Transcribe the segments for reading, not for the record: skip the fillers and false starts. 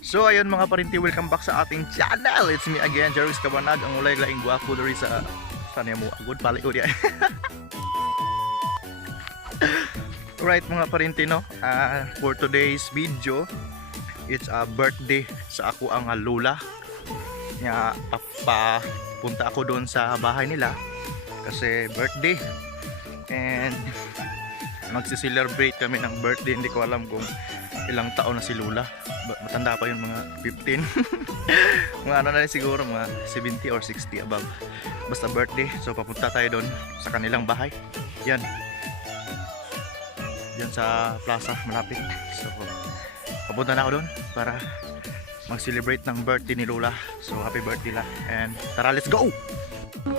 So ayun mga parinti, welcome back sa ating channel. It's me again, Jerry Cabanag, ang ulay laing guwapo dari sa sanya mo agud pali ko diya. Right mga parinti no, for today's video, it's a birthday sa ako ang lula. Nga papunta ako doon sa bahay nila kasi birthday, and magsi-celebrate kami ng birthday. Hindi ko alam kung ilang taon na si Lula. Matanda pa yun, mga 15. Mga ano na rin siguro, mga 70 or 60 above. Basta birthday. So papunta tayo doon sa kanilang bahay. Yan. Yan sa plaza, malapit. So papunta na ako doon para mag-celebrate ng birthday ni Lula. So happy birthday la. And tara, let's go!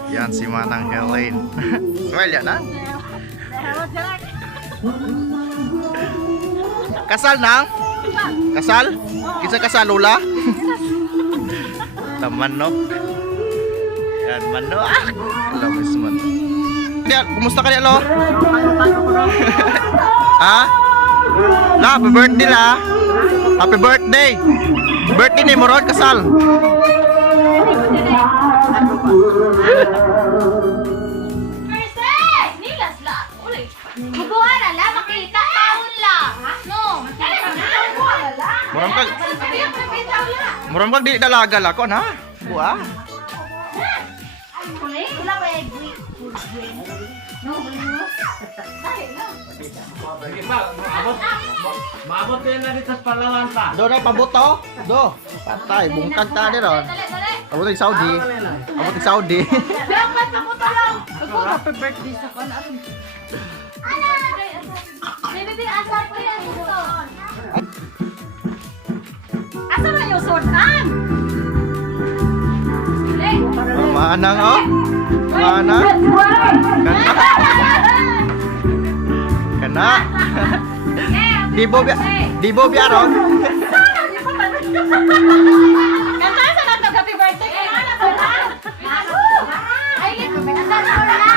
Yan si Manang Helen. Smile yan ha? Kasal na? Kasal? Kisa kasal Lula? Taman no? Yan man no? Hello Miss Man. Kumusta ka niya lo? Ha? La, happy birthday la. Happy birthday. Birthday ni Morod kasal. Murang kag di dalaga la ko na. Buah. Maabot din na dito sa Palawan pa. Do na pabuto. Do. Patay bungkag ta ni ron. Abot ng Saudi. Abot ng Saudi. Dapat pabuto lang. Ako happy birthday sa kon. Baby, asal ko yan dito. Asa na yung sortan? Manang oh. Manang. Kana. Di bo biaron. Kanta sa lang happy birthday kay Ana to ha. Ay, asal na wala.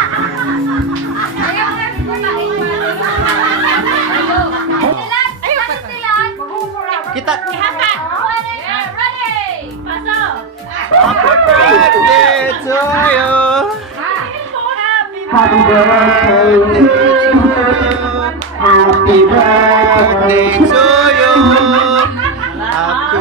Ayaw na Kita. Ihata. Ready. Pasok. Happy birthday to you. Happy Happy birthday to you. Happy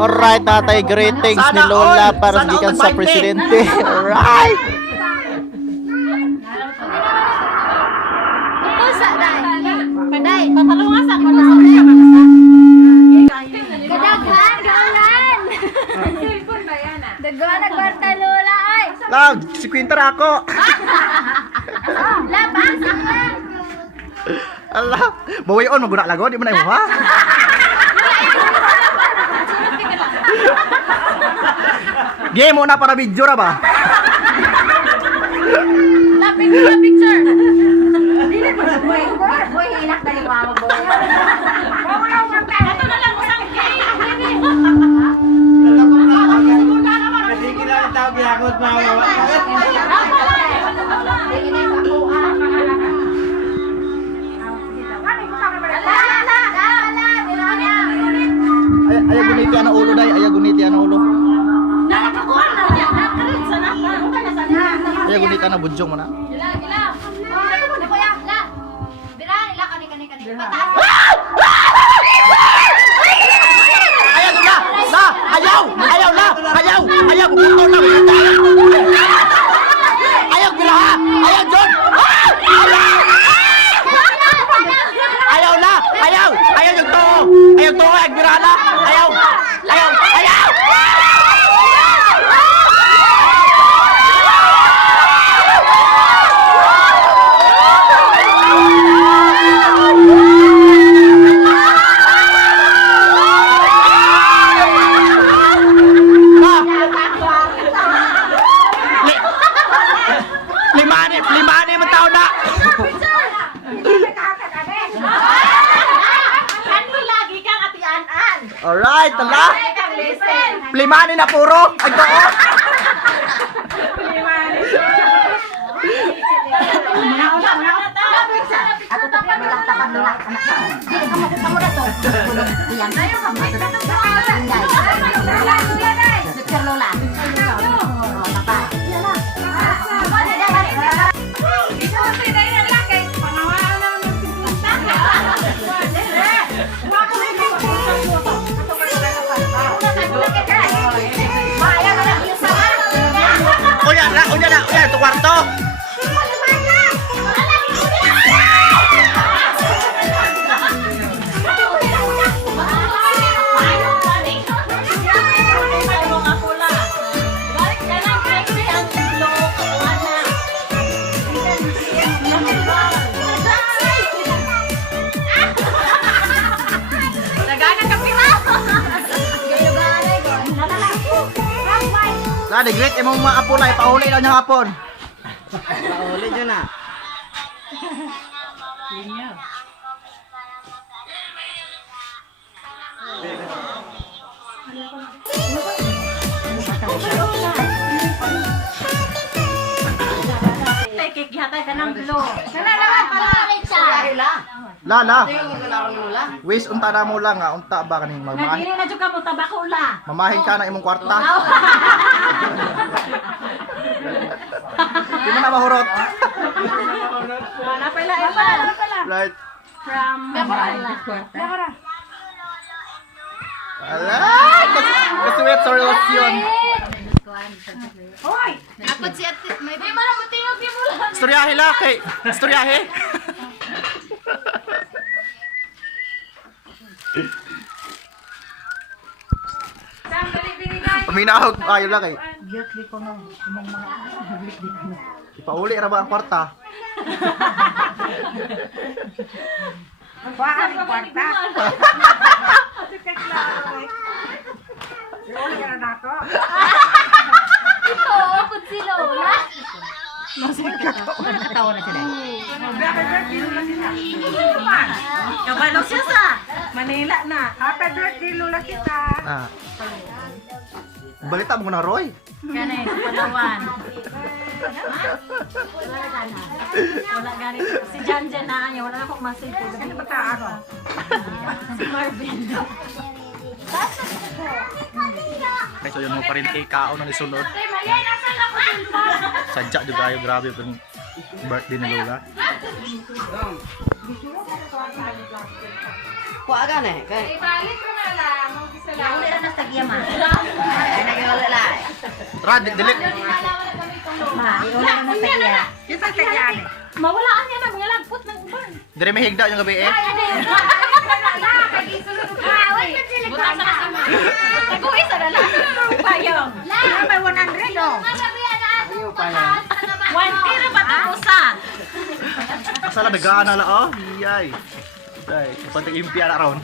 Alright, tatay, greetings ni Lola para gikan sa presidente. Alright. Pusa, day. Day, patalungasan ko na. Kadaghan, galan. Cellphone ba yan ah? Daghan na kwarta, Lola, ay. Lang, si Quinter ako. Labas, ha? Allah, bawayon maguna lago, di mo na imuha. Game mo na para video ra ba? Lapik na picture. Dili mo boy. Boy, hilak dali mo boy. Ito na lang usang cake. Sige na ito, biyagot mga mga. Ayaw guniti ang ulo day, ayaw guniti ang ulo. Ayaw guniti ang budyong mo na. Ayaw na! Na! Ayaw! Ayaw na! Ayaw! Ayaw! Bukaw na! Ayaw biraha! Ayaw John! Ayaw na! Ayaw! Ayaw yung to! Ayaw to! Ayaw biraha na! Ayaw! Ayaw! Ayaw! Limane man tao na. Alright, tala. Limane na puro. Ay ko. Unya na, itu kwarto. Lah, di great emang mga apo na ipauli daw niya hapon. Pauli dyan na. La. Wis unta na mo lang nga, unta ba kaning magmahin? Dili na jud ka mo tabako la. Mamahin ka na imong kwarta. Di mo na mahurot. Wala pala ipal. Right. From Alay! Kasuwet sa relasyon. Hoy, ako si ate, may mala mo tingog ni mo lang. Istoryahe laki. Istoryahe. Paminahog ayo lang kay. Ipauli ra ba ang kwarta? Bakit kwarta? Ito, pud si Lola. Nakatawa na sila. Kabalo siya sa Manila na. Happy birthday, Lola kita. Ah. Balita mo na Roy. Ganun, Palawan. Wala ganit. Si Jan na niya, wala akong masipod. Ano ba taano? Si Marvin. Kaya so yun mo pa rin kay kao na nisunod. Sadya juga ayo grabe yung birthday ni Lola. Kuha ka na eh. Ibalik mo na lang. Mag-isa lang. iya mah. Pinag-iwala lang. Rad, dilik. Ma, iwala naman sa iya. Kita kayaan. Mawalaan niya na mga lagpot ng uban. Dire may higda yung gabi eh. Buta sa kasama. Taguis na lang. Payong. May 100 oh. Ayaw pa yan. 1K na ba ito usa? Asala begana la oh. Iyay. Ay, pati impia na ron.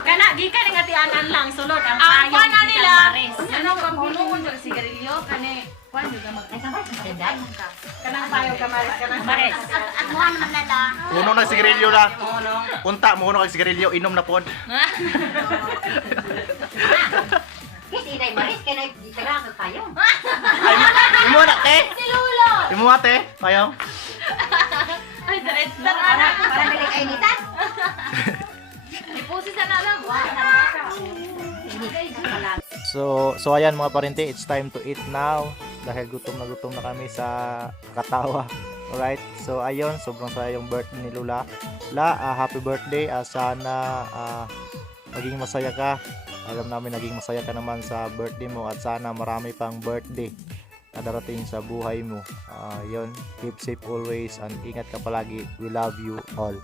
Kana gikan nga tianan lang sulod ang Ang payong pana nila. Ano ka puno ng sigarilyo kani kwan juga mag. Ay sabay sa tinday. Kanang payong kamaris kanang maris. Muhan man nala. Puno na sigarilyo na. Punta mo kay sigarilyo inom na pod. Kis inay maris kay di taga ka payong. Ay, imo na te. Si Lulo. Imo ate, payo. Ay diretso para balik ay nitan. Ipusi sa nalang. Hindi kay pala. So ayan mga parente, it's time to eat now dahil gutom na kami sa Katawa. Alright, so ayun, sobrang saya yung birthday ni Lula. Happy birthday, sana maging masaya ka. Alam namin naging masaya ka naman sa birthday mo at sana marami pang birthday na darating sa buhay mo. Yun, keep safe always and ingat ka palagi. We love you all.